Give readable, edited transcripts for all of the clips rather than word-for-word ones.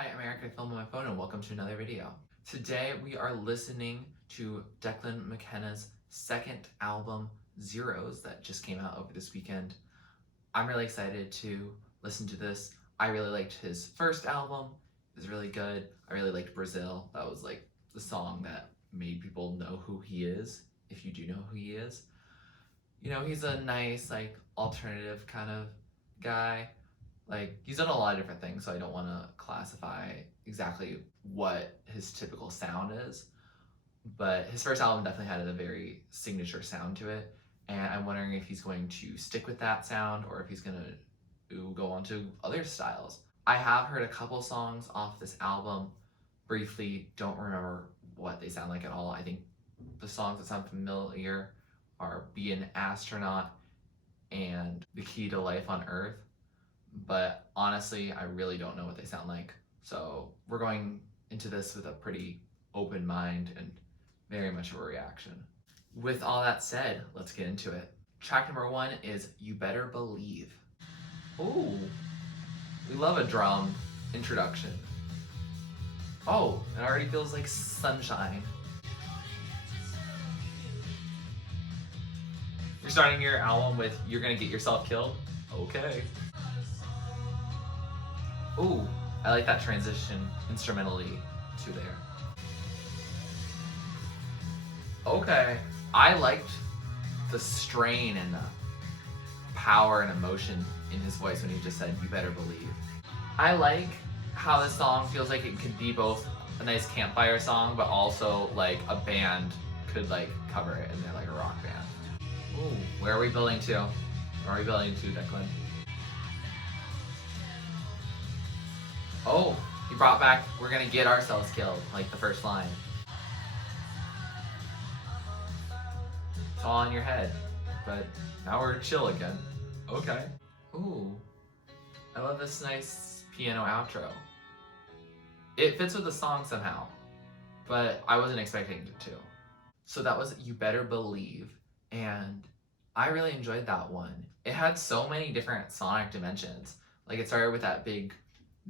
Hi, America, I filmed on my phone and welcome to another video. Today we are listening to Declan McKenna's second album, Zeros, that just came out over this weekend. I'm really excited to listen to this. I really liked his first album. It was really good. I really liked Brazil. That was like the song that made people know who he is, if you do know who he is. You know, he's a nice, like, alternative kind of guy. Like, he's done a lot of different things, so I don't want to classify exactly what his typical sound is. But his first album definitely had a very signature sound to it, and I'm wondering if he's going to stick with that sound or if he's going to go on to other styles. I have heard a couple songs off this album briefly, don't remember what they sound like at all. I think the songs that sound familiar are Be an Astronaut and The Key to Life on Earth. But honestly, I really don't know what they sound like. So we're going into this with a pretty open mind and very much of a reaction. With all that said, let's get into it. Track number 1 is You Better Believe. Ooh, we love a drum introduction. Oh, it already feels like sunshine. You're starting your album with You're Gonna Get Yourself Killed? Okay. Ooh, I like that transition instrumentally to there. Okay, I liked the strain and the power and emotion in his voice when he just said, You better believe. I like how this song feels like it could be both a nice campfire song, but also like a band could like cover it and they're like a rock band. Ooh, where are we building to? Where are we building to, Declan? Oh, he brought back, we're gonna get ourselves killed, like the first line. It's all in your head, but now we're chill again. Okay. Ooh, I love this nice piano outro. It fits with the song somehow, but I wasn't expecting it to. So that was You Better Believe, and I really enjoyed that one. It had so many different sonic dimensions. Like it started with that big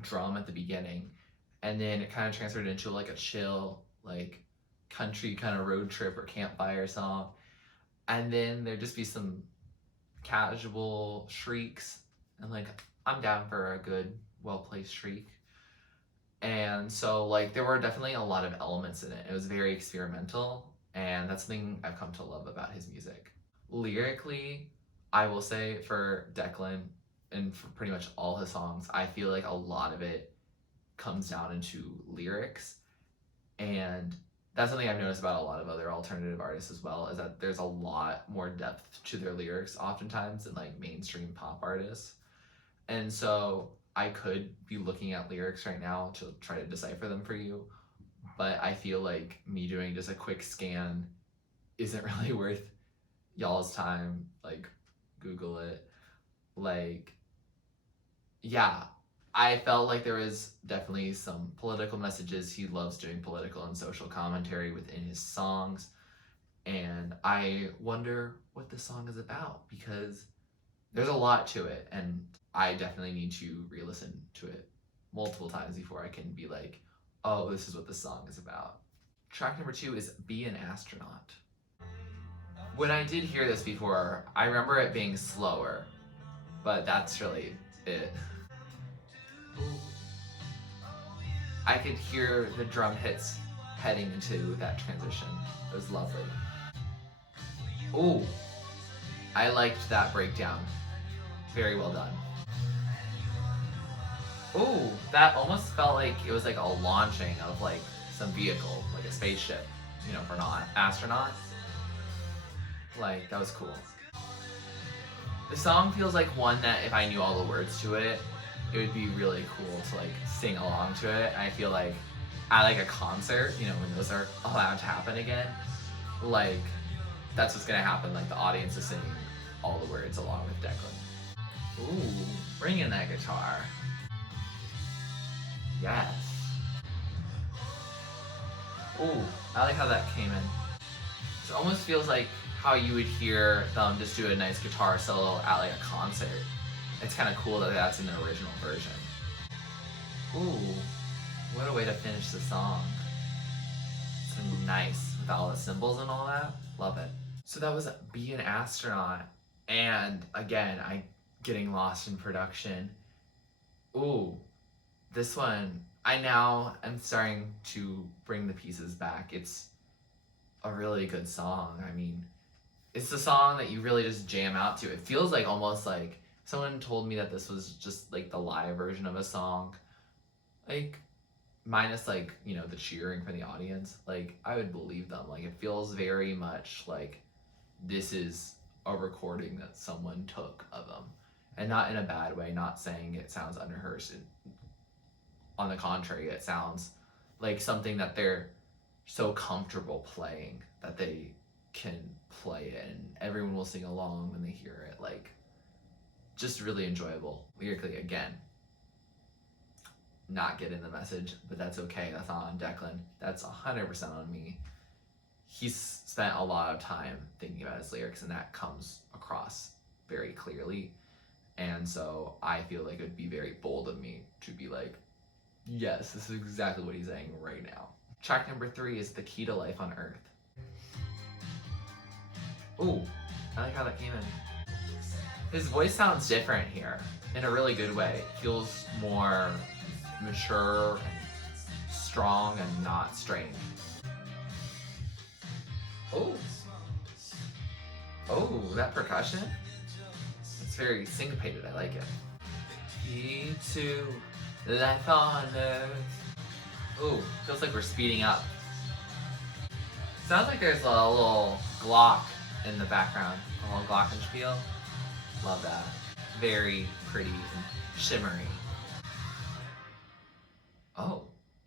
drum at the beginning, and then it kind of transferred into like a chill, like country kind of road trip or campfire song, and then there'd just be some casual shrieks, and like I'm down for a good well-placed shriek. And so like there were definitely a lot of elements in it. It was very experimental, and that's something I've come to love about his music. Lyrically, I will say for Declan and for pretty much all his songs, I feel like a lot of it comes down into lyrics, and that's something I've noticed about a lot of other alternative artists as well, is that there's a lot more depth to their lyrics oftentimes than like mainstream pop artists. And so I could be looking at lyrics right now to try to decipher them for you, but I feel like me doing just a quick scan isn't really worth y'all's time. Like, Google it. Like, yeah, I felt like there was definitely some political messages. He loves doing political and social commentary within his songs, and I wonder what this song is about, because there's a lot to it, and I definitely need to re-listen to it multiple times before I can be like, oh, this is what this song is about. Track number 2 is Be an Astronaut. When I did hear this before, I remember it being slower, but that's really it. I could hear the drum hits heading into that transition. It was lovely. Ooh, I liked that breakdown. Very well done. Ooh, that almost felt like it was like a launching of like some vehicle, like a spaceship, you know, for an astronaut. Like, that was cool. The song feels like one that if I knew all the words to it, it would be really cool to like sing along to it. I feel like at like a concert, you know, when those are allowed to happen again, like that's what's gonna happen. Like the audience is singing all the words along with Declan. Ooh, bring in that guitar. Yes. Ooh, I like how that came in. It almost feels like how you would hear them just do a nice guitar solo at like a concert. It's kind of cool that that's in the original version. Ooh, What a way to finish the song. So nice with all the symbols and all that. Love it. So that was Be an Astronaut. And again, I getting lost in production. Ooh, this one, I now am starting to bring the pieces back. It's a really good song. I mean, it's a song that you really just jam out to. It feels like almost like someone told me that this was just like the live version of a song. Like, minus like, you know, the cheering from the audience. Like, I would believe them. Like, it feels very much like this is a recording that someone took of them. And not in a bad way, not saying it sounds unrehearsed. On the contrary, it sounds like something that they're so comfortable playing that they can play it and everyone will sing along when they hear it. Like, just really enjoyable lyrically. Again, not getting the message, but that's okay. That's not on Declan. That's 100% on me. He's spent a lot of time thinking about his lyrics, and that comes across very clearly. And so I feel like it would be very bold of me to be like, yes, this is exactly what he's saying right now. Track number 3 is The Key to Life on Earth. Ooh, I like how that came in. His voice sounds different here in a really good way. It feels more mature and strong and not strange. Oh, oh, that percussion? It's very syncopated, I like it. Key to life on Earth. Ooh, feels like we're speeding up. Sounds like there's a little Glock in the background, a little glockenspiel. Love that. Very pretty and shimmery. Oh,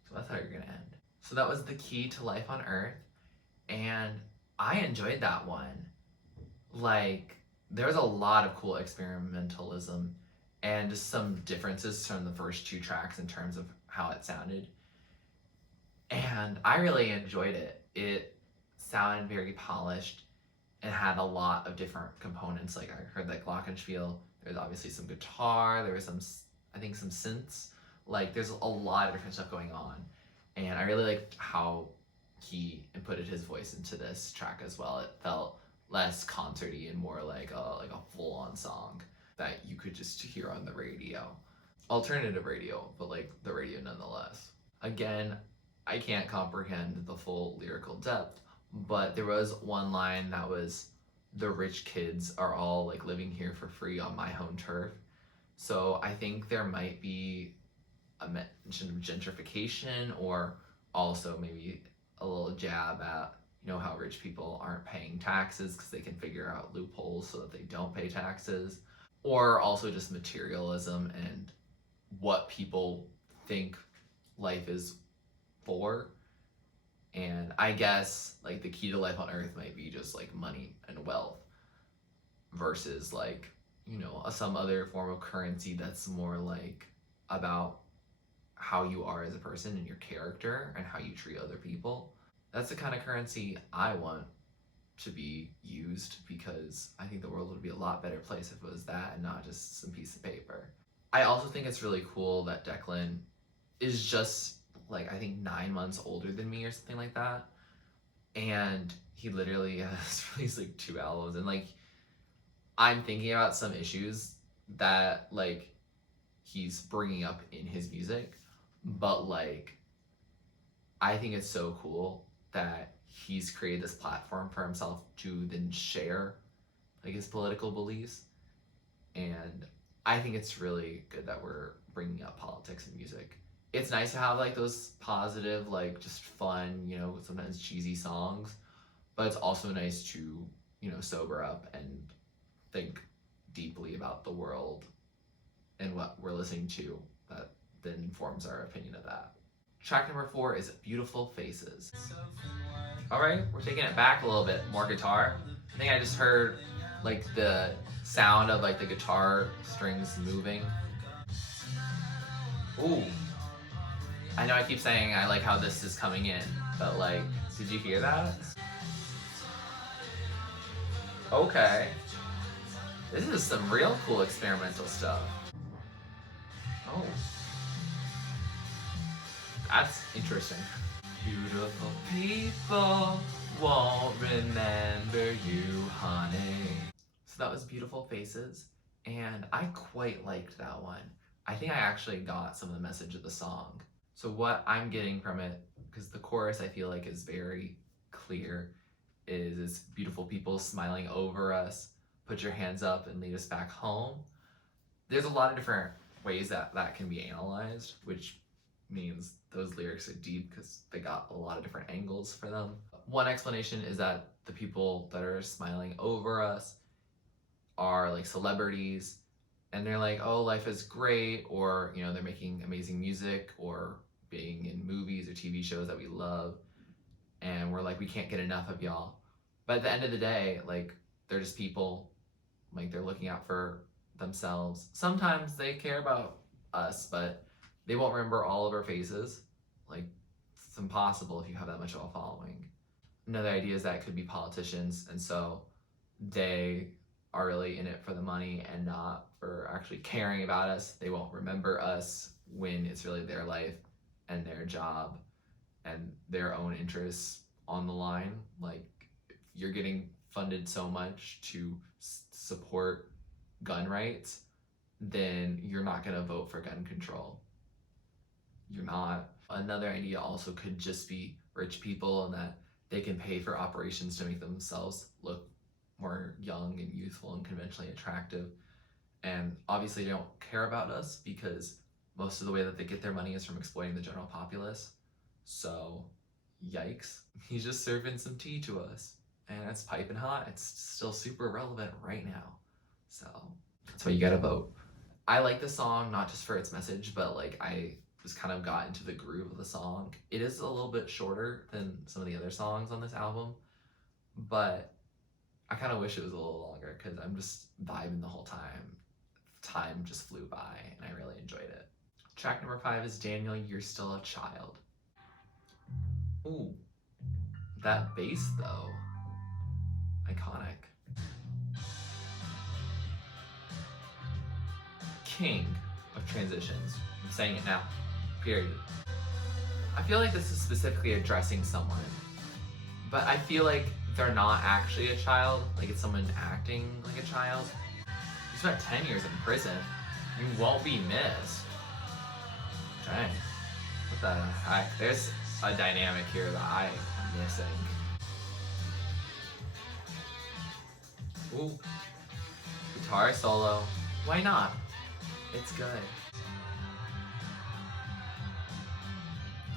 so that's how you're gonna end. So that was The Key to Life on Earth, and I enjoyed that one. Like, there was a lot of cool experimentalism and just some differences from the first 2 tracks in terms of how it sounded. And I really enjoyed it. It sounded very polished and had a lot of different components. Like, I heard that glockenspiel. There's obviously some guitar. There was some, I think, some synths. Like, there's a lot of different stuff going on. And I really liked how he inputted his voice into this track as well. It felt less concerty and more like a full-on song that you could just hear on the radio. Alternative radio, but like the radio nonetheless. Again, I can't comprehend the full lyrical depth, but there was one line that was, the rich kids are all like living here for free on my home turf. So I think there might be a mention of gentrification, or also maybe a little jab at, you know, how rich people aren't paying taxes because they can figure out loopholes so that they don't pay taxes, or also just materialism and what people think life is for. And I guess like the key to life on Earth might be just like money and wealth versus like, you know, some other form of currency that's more like about how you are as a person and your character and how you treat other people. That's the kind of currency I want to be used, because I think the world would be a lot better place if it was that and not just some piece of paper. I also think it's really cool that Declan is just like, I think 9 months older than me or something like that. And he literally has released like 2 albums, and like, I'm thinking about some issues that like he's bringing up in his music, but like, I think it's so cool that he's created this platform for himself to then share like his political beliefs. And I think it's really good that we're bringing up politics in music. It's nice to have like those positive, like just fun, you know, sometimes cheesy songs, but it's also nice to, you know, sober up and think deeply about the world and what we're listening to that then informs our opinion of that. Track number 4 is Beautiful Faces. All right, we're taking it back a little bit, more guitar. I think I just heard like the sound of like the guitar strings moving. Ooh. I know I keep saying I like how this is coming in, but like, did you hear that? Okay. This is some real cool experimental stuff. Oh. That's interesting. Beautiful people won't remember you, honey. So that was Beautiful Faces, and I quite liked that one. I think I actually got some of the message of the song. So what I'm getting from it, because the chorus I feel like is very clear, is beautiful people smiling over us, put your hands up and lead us back home. There's a lot of different ways that that can be analyzed, which means those lyrics are deep because they got a lot of different angles for them. One explanation is that the people that are smiling over us are like celebrities, and they're like, oh, life is great, or you know, they're making amazing music or being in movies or TV shows that we love, and we're like, we can't get enough of y'all. But at the end of the day, like, they're just people, like they're looking out for themselves. Sometimes they care about us, but they won't remember all of our faces. Like, it's impossible if you have that much of a following. Another idea is that it could be politicians, and so they are really in it for the money and not for actually caring about us. They won't remember us when it's really their life and their job and their own interests on the line. Like, if you're getting funded so much to support gun rights, then you're not gonna vote for gun control. You're not. Another idea also could just be rich people and that they can pay for operations to make themselves look more young and youthful and conventionally attractive. And obviously they don't care about us because most of the way that they get their money is from exploiting the general populace. So, yikes. He's just serving some tea to us. And it's piping hot. It's still super relevant right now. So, that's why you gotta vote. I like the song not just for its message, but like I just kind of got into the groove of the song. It is a little bit shorter than some of the other songs on this album, but I kind of wish it was a little longer because I'm just vibing the whole time. Time just flew by and I really enjoyed it. Track number 5 is Daniel, You're Still a Child. Ooh, that bass though, iconic. King of transitions. I'm saying it now, period. I feel like this is specifically addressing someone, but I feel like they're not actually a child, like it's someone acting like a child. You spent 10 years in prison, you won't be missed. Dang, what the heck? There's a dynamic here that I am missing. Ooh, guitar solo, why not? It's good.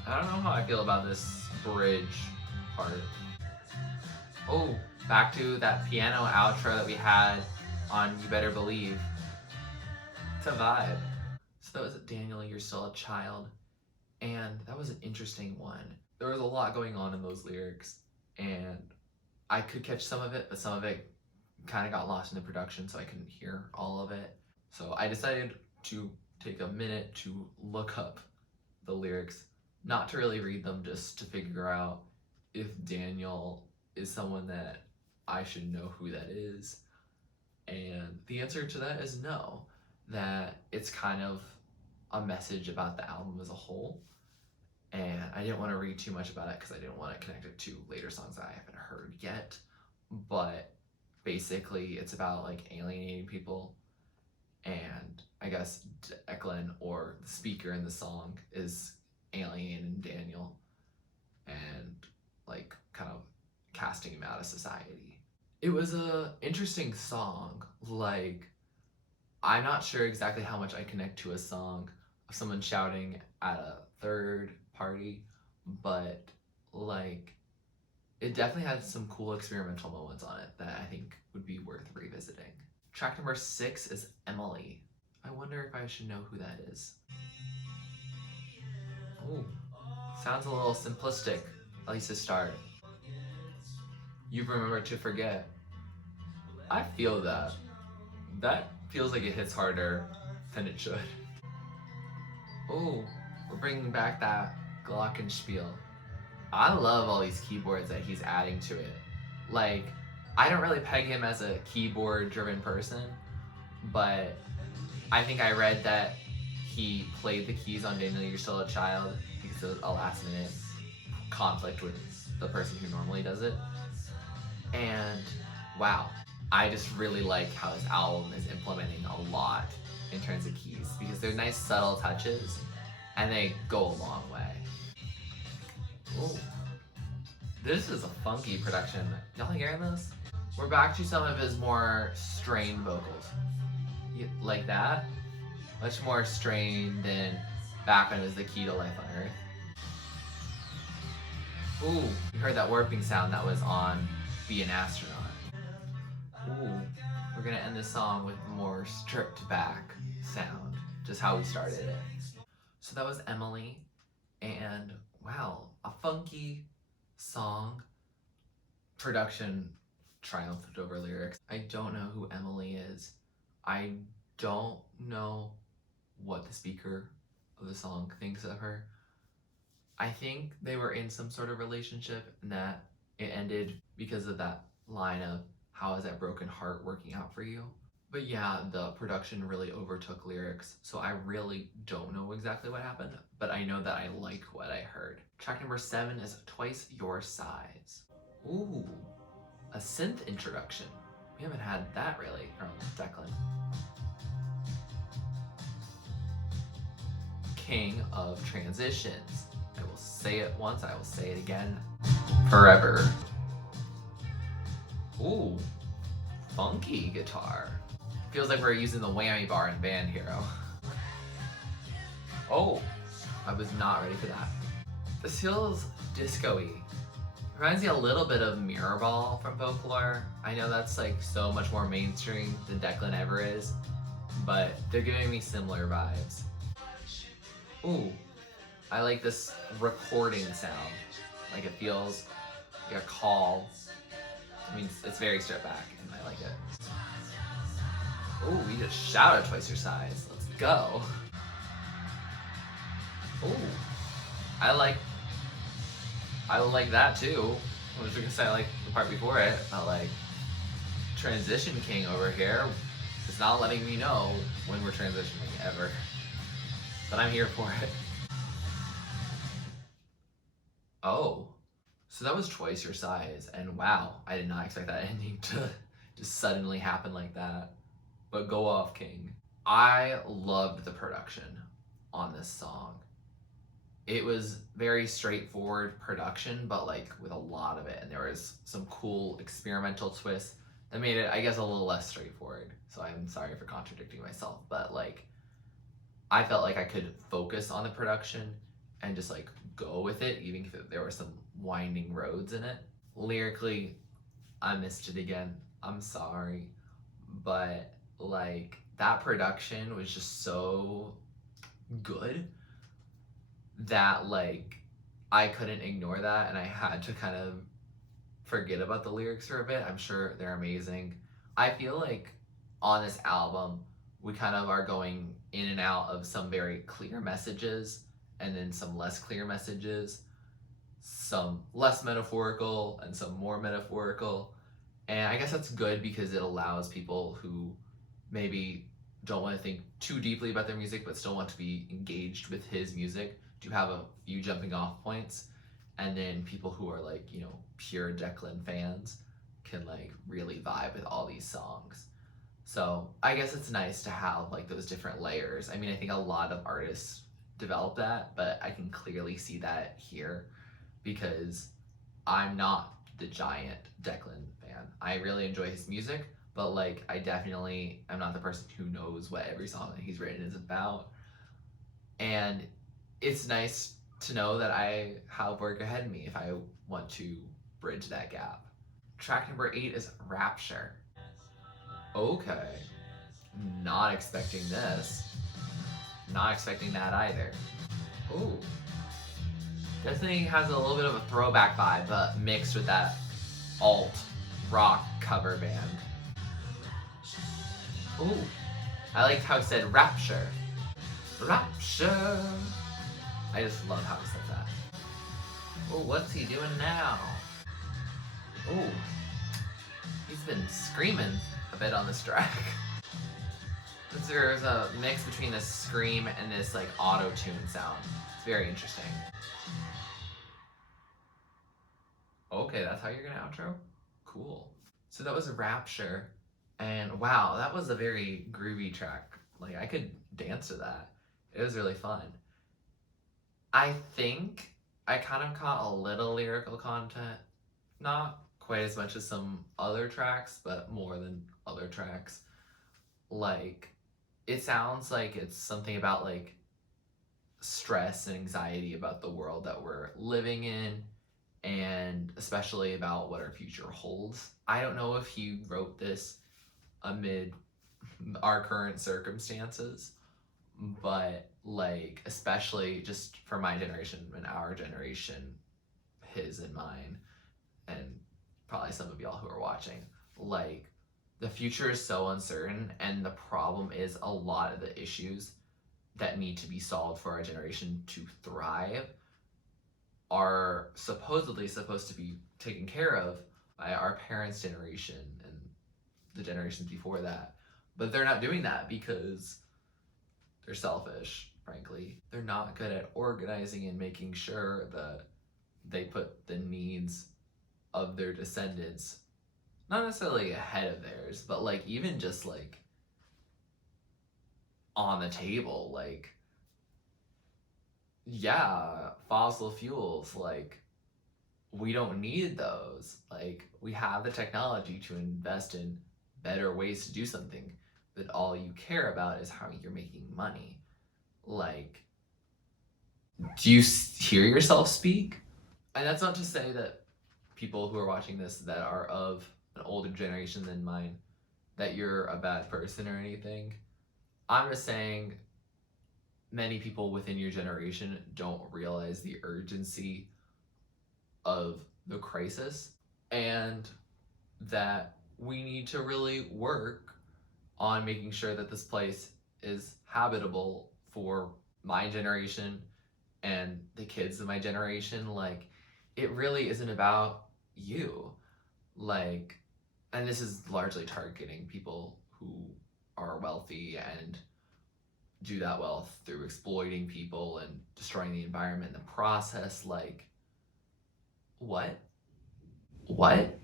I don't know how I feel about this bridge part. Oh, back to that piano outro that we had on You Better Believe. It's a vibe. So that was Daniel, You're Still a Child. And that was an interesting one. There was a lot going on in those lyrics, and I could catch some of it, but some of it kind of got lost in the production, so I couldn't hear all of it. So I decided to take a minute to look up the lyrics, not to really read them, just to figure out if Daniel is someone that I should know who that is. And the answer to that is no, that it's kind of a message about the album as a whole. And I didn't want to read too much about it because I didn't want to connect it to later songs that I haven't heard yet. But basically it's about like alienating people, and I guess Declan, or the speaker in the song, is alienating Daniel and like kind of casting him out of society. It was a interesting song. Like, I'm not sure exactly how much I connect to a song of someone shouting at a third party, but like it definitely had some cool experimental moments on it that I think would be worth revisiting. Track number 6 is Emily. I wonder if I should know who that is. Ooh, sounds a little simplistic, at least to start. You've remembered to forget. I feel that. That feels like it hits harder than it should. Ooh, we're bringing back that glockenspiel. I love all these keyboards that he's adding to it. Like, I don't really peg him as a keyboard-driven person, but I think I read that he played the keys on Daniel, You're Still a Child because a last minute conflict with the person who normally does it. And wow, I just really like how this album is implementing a lot in terms of keys, because they're nice subtle touches and they go a long way. Ooh. This is a funky production. Y'all hearing this? We're back to some of his more strained vocals. Like that? Much more strained than back when it was the key to life on Earth. Ooh, you heard that warping sound that was on An Astronaut. Ooh, we're gonna end this song with more stripped back sound, just how we started it. So that was Emily, and wow, a funky song. Production triumphed over lyrics. I don't know who Emily is. I don't know what the speaker of the song thinks of her. I think they were in some sort of relationship and that it ended because of that line of, how is that broken heart working out for you? But yeah, the production really overtook lyrics, so I really don't know exactly what happened, but I know that I like what I heard. Track number 7 is Twice Your Size. Ooh, a synth introduction. We haven't had that really from Declan. King of transitions. I will say it once, I will say it again, forever. Ooh, funky guitar. Feels like we're using the whammy bar in Band Hero. Oh, I was not ready for that. This feels disco-y. Reminds me a little bit of Mirrorball from Folklore. I know that's like so much more mainstream than Declan ever is, but they're giving me similar vibes. Ooh, I like this recording sound. Like it feels like a call. I mean, it's very stripped back and I like it. Ooh, we just shouted Twice Your Size. Let's go. Ooh, I like that too. I was gonna say I like the part before it. I like Transition King over here. It's not letting me know when we're transitioning ever, but I'm here for it. Oh, so that was Twice Your Size, and wow, I did not expect that ending to just suddenly happen like that. But go off, King. I loved the production on this song. It was very straightforward production, but like with a lot of it, and there was some cool experimental twists that made it, I guess, a little less straightforward. So I'm sorry for contradicting myself, but like I felt like I could focus on the production and just like go with it, even if there were some winding roads in it. Lyrically, I missed it again. I'm sorry, but like that production was just so good that like I couldn't ignore that, and I had to kind of forget about the lyrics for a bit. I'm sure they're amazing. I feel like on this album we kind of are going in and out of some very clear messages and then some less clear messages, some less metaphorical and some more metaphorical. And I guess that's good because it allows people who maybe don't want to think too deeply about their music but still want to be engaged with his music to have a few jumping off points, and then people who are like, you know, pure Declan fans can like really vibe with all these songs. So I guess it's nice to have like those different layers. I mean, I think a lot of artists develop that, but I can clearly see that here because I'm not the giant Declan fan. I really enjoy his music, but like I definitely am not the person who knows what every song that he's written is about. And it's nice to know that I have work ahead of me if I want to bridge that gap. Track number 8 is Rapture. Okay, not expecting this. Not expecting that either. Ooh. Definitely has a little bit of a throwback vibe, but mixed with that alt rock cover band. Ooh, I liked how it said Rapture. Rapture. I just love how he said that. Oh, what's he doing now? Oh, he's been screaming a bit on this track. There's a mix between this scream and this like auto-tune sound. It's very interesting. Okay, that's how you're gonna outro? Cool. So that was Rapture, and wow, that was a very groovy track. Like, I could dance to that. It was really fun. I think I kind of caught a little lyrical content. Not quite as much as some other tracks, but more than other tracks. Like, it sounds like it's something about like stress and anxiety about the world that we're living in, and especially about what our future holds. I don't know if he wrote this amid our current circumstances, but like, especially just for my generation and our generation, his and mine, and probably some of y'all who are watching, like, the future is so uncertain, and the problem is a lot of the issues that need to be solved for our generation to thrive are supposedly supposed to be taken care of by our parents' generation and the generations before that. But they're not doing that because they're selfish, frankly. They're not good at organizing and making sure that they put the needs of their descendants not necessarily ahead of theirs, but like even just like on the table. Like, yeah, fossil fuels, like, we don't need those. Like, we have the technology to invest in better ways to do something, but all you care about is how you're making money. Like, do you hear yourself speak? And that's not to say that people who are watching this that are of an older generation than mine, that you're a bad person or anything. I'm just saying many people within your generation don't realize the urgency of the crisis, and that we need to really work on making sure that this place is habitable for my generation and the kids of my generation. Like, it really isn't about you. Like, and this is largely targeting people who are wealthy and do that wealth through exploiting people and destroying the environment in the process. Like, what? What?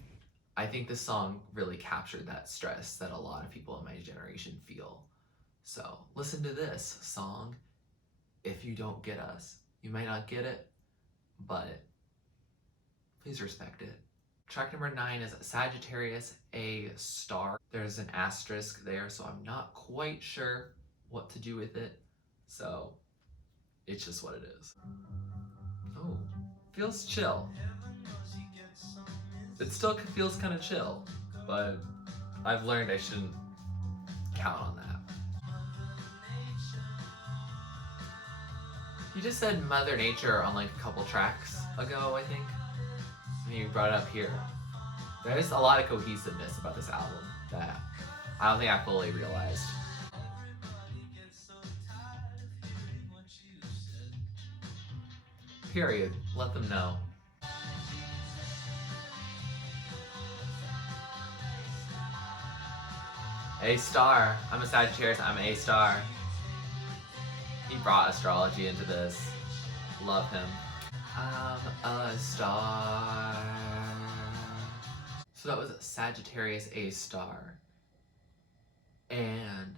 I think this song really captured that stress that a lot of people in my generation feel. So listen to this song. If you don't get us, you might not get it, but please respect it. Track number 9 is Sagittarius A Star. There's an asterisk there, so I'm not quite sure what to do with it. So it's just what it is. Oh, feels chill. It still feels kind of chill, but I've learned I shouldn't count on that. You just said Mother Nature on like a couple tracks ago, I think. And you brought it up here. There's a lot of cohesiveness about this album that I don't think I fully realized. Period. Let them know. A star. I'm a Sagittarius. I'm A star. He brought astrology into this. Love him. I'm a star. So that was Sagittarius A Star. And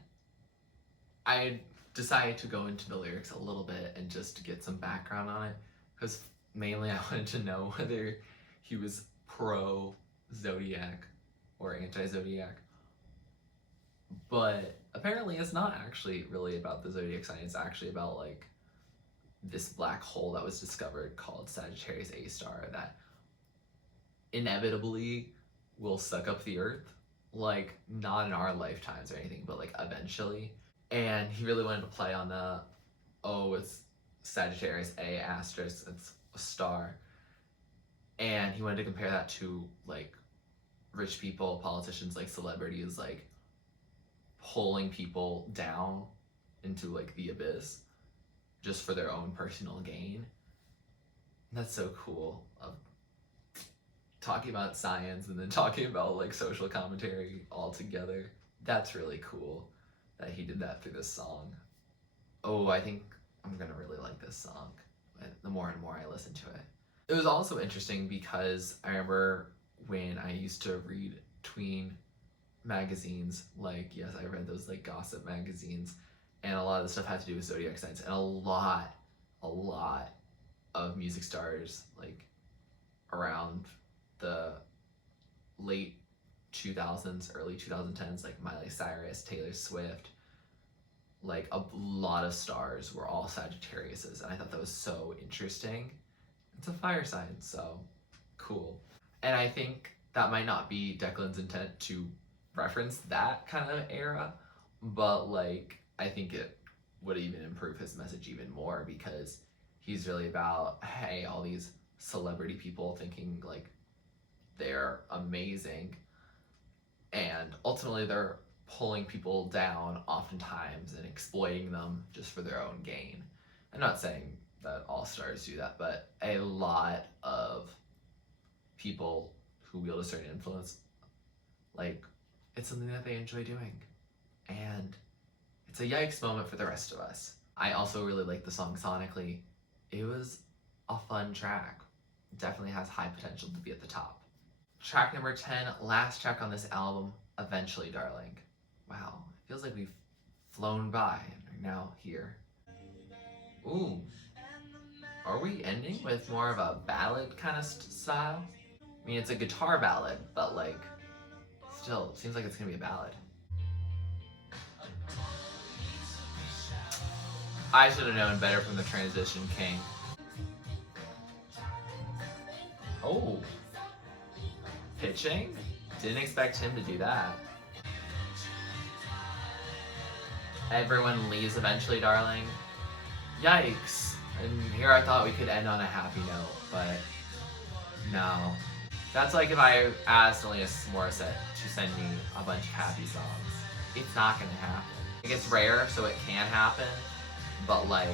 I decided to go into the lyrics a little bit and just to get some background on it, because mainly I wanted to know whether he was pro Zodiac or anti Zodiac. But apparently it's not actually really about the zodiac sign. It's actually about like this black hole that was discovered called Sagittarius A Star that inevitably will suck up the earth. Like, not in our lifetimes or anything, but like eventually. And he really wanted to play on the, oh, it's Sagittarius A asterisk, it's a star. And he wanted to compare that to like rich people, politicians, like celebrities, like pulling people down into like the abyss just for their own personal gain. That's so cool. Talking about science and then talking about like social commentary all together. That's really cool. that he did that through this song. Oh, I think I'm gonna really like this song the more and more I listen to it. It was also interesting because I remember when I used to read tween magazines, like, yes, I read those like gossip magazines, and a lot of the stuff had to do with zodiac signs, and a lot of music stars, like around the late 2000s, early 2010s, like Miley Cyrus, Taylor Swift, like a lot of stars were all Sagittariuses, and I thought that was so interesting. It's a fire sign, so cool. And I think that might not be Declan's intent to reference that kind of era, but like I think it would even improve his message even more, because he's really about, hey, all these celebrity people thinking like they're amazing, and ultimately they're pulling people down oftentimes and exploiting them just for their own gain. I'm not saying that all stars do that, but a lot of people who wield a certain influence, like, it's something that they enjoy doing. And it's a yikes moment for the rest of us. I also really like the song sonically. It was a fun track. It definitely has high potential to be at the top. Track number 10, last track on this album, Eventually Darling. Wow, it feels like we've flown by and are now here. Ooh, are we ending with more of a ballad kind of style? I mean, it's a guitar ballad, but like, still, it seems like it's gonna be a ballad. I should have known better from the Transition King. Oh, pitching? Didn't expect him to do that. Everyone leaves eventually, darling. Yikes. And here I thought we could end on a happy note, but no. That's like if I asked Alanis Morissette to send me a bunch of happy songs. It's not gonna happen. It gets rare, so it can happen, but like,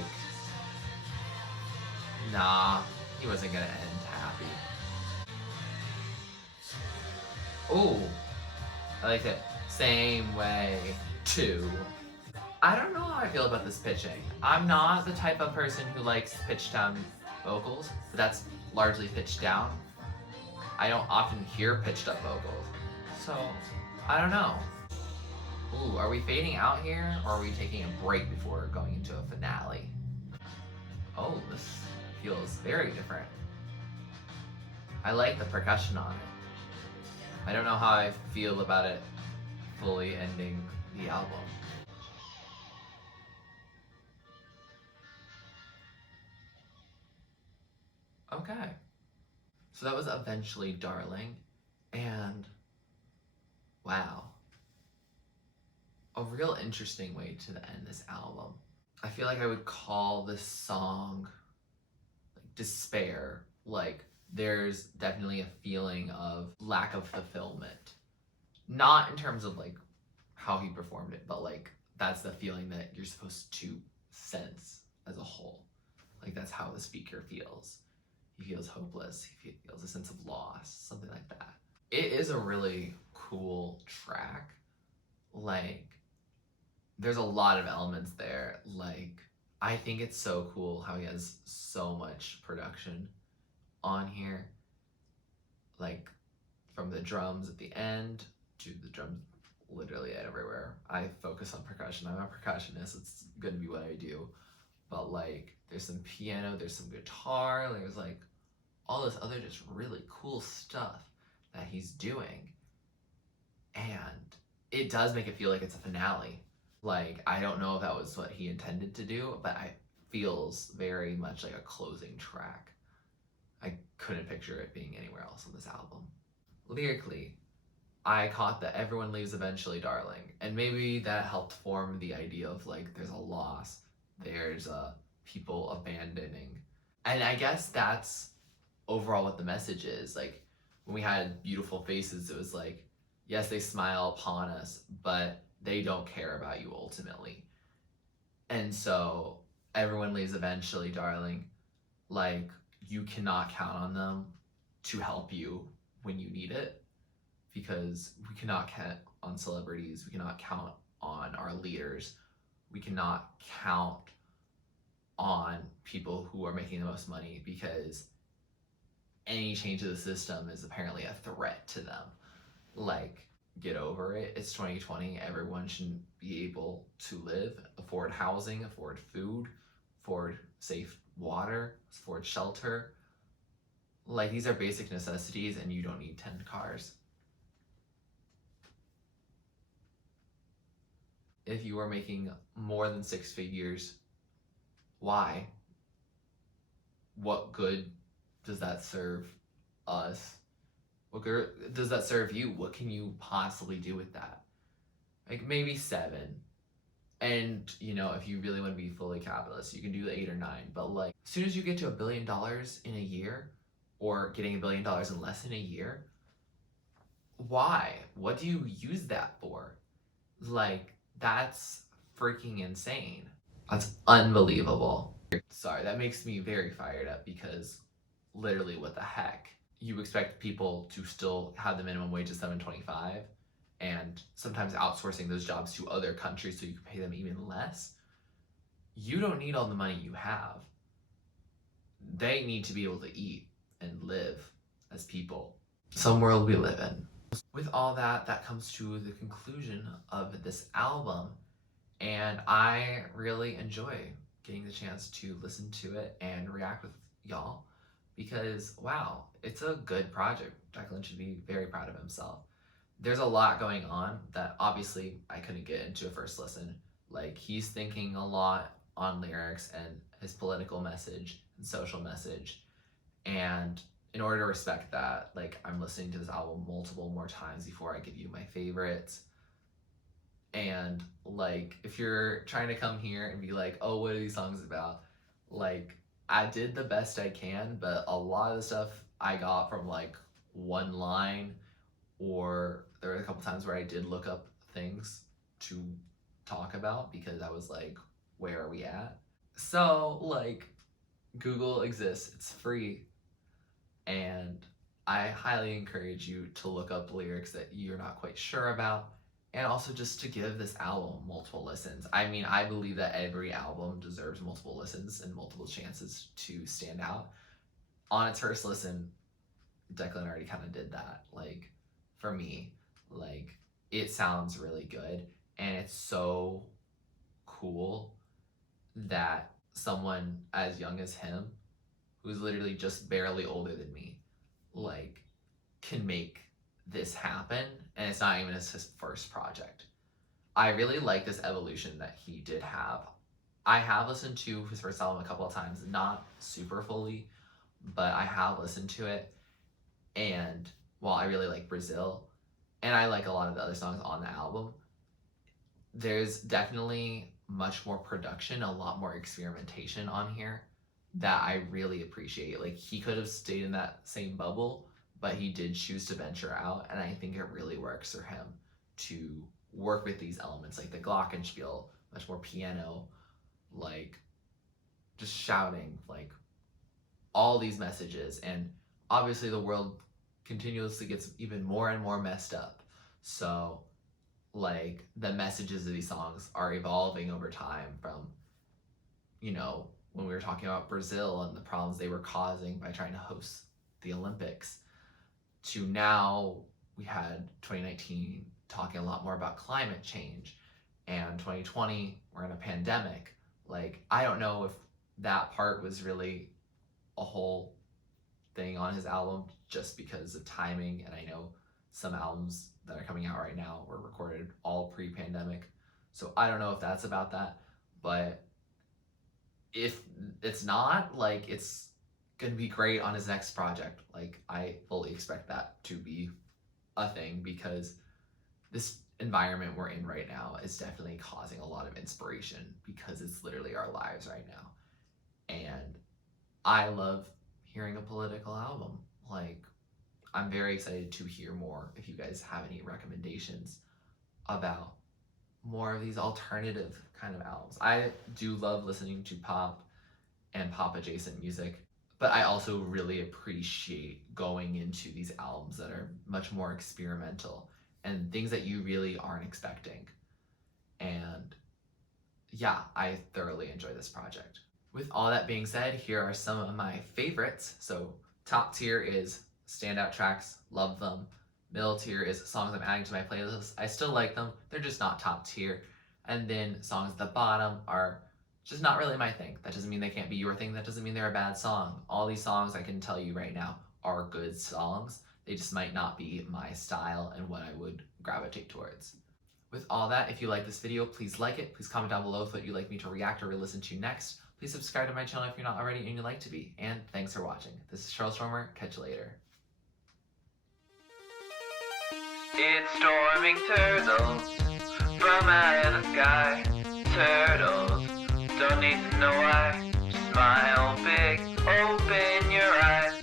nah, he wasn't gonna end happy. Ooh, I like it. Same way, too. I don't know how I feel about this pitching. I'm not the type of person who likes pitched down vocals, but that's largely pitched down. I don't often hear pitched up vocals, so I don't know. Ooh, are we fading out here, or are we taking a break before going into a finale? Oh, this feels very different. I like the percussion on it. I don't know how I feel about it fully ending the album. Okay. So that was Eventually Darling, and wow. A real interesting way to end this album. I feel like I would call this song like despair. Like, there's definitely a feeling of lack of fulfillment. Not in terms of like how he performed it, but like that's the feeling that you're supposed to sense as a whole. Like, that's how the speaker feels. He feels hopeless. He feels a sense of loss, something like that. It is a really cool track. Like, there's a lot of elements there. Like, I think it's so cool how he has so much production on here. Like, from the drums at the end to the drums literally everywhere. I focus on percussion. I'm a percussionist. It's gonna be what I do. But like, there's some piano, there's some guitar, there's like all this other just really cool stuff that he's doing. And it does make it feel like it's a finale. Like, I don't know if that was what he intended to do, but it feels very much like a closing track. I couldn't picture it being anywhere else on this album. Lyrically, I caught that everyone leaves eventually, darling. And maybe that helped form the idea of like, there's a loss, there's people abandoning. And I guess that's overall what the message is. Like, when we had Beautiful Faces, it was like, yes, they smile upon us, but they don't care about you ultimately. And so everyone leaves eventually, darling. Like, you cannot count on them to help you when you need it, because we cannot count on celebrities. We cannot count on our leaders. We cannot count on people who are making the most money, because any change of the system is apparently a threat to them. Like, get over it. It's 2020. Everyone should be able to live, afford housing, afford food, afford safe water, afford shelter. Like, these are basic necessities, and you don't need 10 cars. If you are making more than 6 figures, why? What good does that serve us? What good does that serve you? What can you possibly do with that? Like, maybe 7. And, you know, if you really want to be fully capitalist, you can do the 8 or 9. But, like, as soon as you get to $1 billion in a year, or getting $1 billion in less than a year, why? What do you use that for? Like, that's freaking insane. That's unbelievable. Sorry, that makes me very fired up, because literally, what the heck? You expect people to still have the minimum wage of $7.25, and sometimes outsourcing those jobs to other countries so you can pay them even less. You don't need all the money you have. They need to be able to eat and live as people. Some world we live in. With all that, that comes to the conclusion of this album, and I really enjoy getting the chance to listen to it and react with y'all, because wow, it's a good project. Declan should be very proud of himself. There's a lot going on that obviously I couldn't get into a first listen. Like, he's thinking a lot on lyrics and his political message and social message, and in order to respect that, like, I'm listening to this album multiple more times before I give you my favorites. And, like, if you're trying to come here and be like, oh, what are these songs about? Like, I did the best I can, but a lot of the stuff I got from, like, one line, or there were a couple times where I did look up things to talk about, because I was like, where are we at? So, like, Google exists, it's free, and I highly encourage you to look up lyrics that you're not quite sure about, and also just to give this album multiple listens. I mean, I believe that every album deserves multiple listens and multiple chances to stand out. On its first listen, Declan already kind of did that. Like, for me, like, it sounds really good, and it's so cool that someone as young as him, who's literally just barely older than me, like, can make this happen, and it's not even his first project. I really like this evolution that he did have. I have listened to his first album a couple of times, not super fully, but I have listened to it, and while I really like Brazil, and I like a lot of the other songs on the album, there's definitely much more production, a lot more experimentation on here that I really appreciate. Like, he could have stayed in that same bubble, but he did choose to venture out, and I think it really works for him to work with these elements, like the glockenspiel, much more piano, like, just shouting, like, all these messages. And obviously the world continuously gets even more and more messed up, so, like, the messages of these songs are evolving over time, from, you know, when we were talking about Brazil and the problems they were causing by trying to host the Olympics, to now we had 2019 talking a lot more about climate change, and 2020 we're in a pandemic. Like, I don't know if that part was really a whole thing on his album just because of timing, and I know some albums that are coming out right now were recorded all pre-pandemic, so I don't know if that's about that. But if it's not, like, it's gonna be great on his next project. Like, I fully expect that to be a thing, because this environment we're in right now is definitely causing a lot of inspiration, because it's literally our lives right now. And I love hearing a political album. Like, I'm very excited to hear more if you guys have any recommendations about more of these alternative kind of albums. I do love listening to pop and pop adjacent music, but I also really appreciate going into these albums that are much more experimental and things that you really aren't expecting. and yeah, I thoroughly enjoy this project. With all that being said, here are some of my favorites. So top tier is standout tracks, love them. Middle tier is songs I'm adding to my playlist. I still like them, they're just not top tier. And then songs at the bottom are just not really my thing. That doesn't mean they can't be your thing, that doesn't mean they're a bad song. All these songs, I can tell you right now, are good songs. They just might not be my style and what I would gravitate towards. With all that, if you like this video, please like it. Please comment down below with what you'd like me to react or listen to next. Please subscribe to my channel if you're not already and you'd like to be. And thanks for watching. This is TurtleStormer. Catch you later. It's storming turtles from out of the sky. Turtles don't need to know why. Just smile big, open your eyes.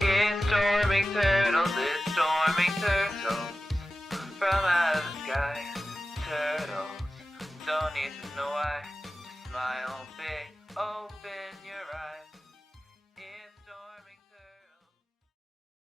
It's storming turtles, it's storming turtles from out of the sky. Turtles don't need to know why. Just smile big, open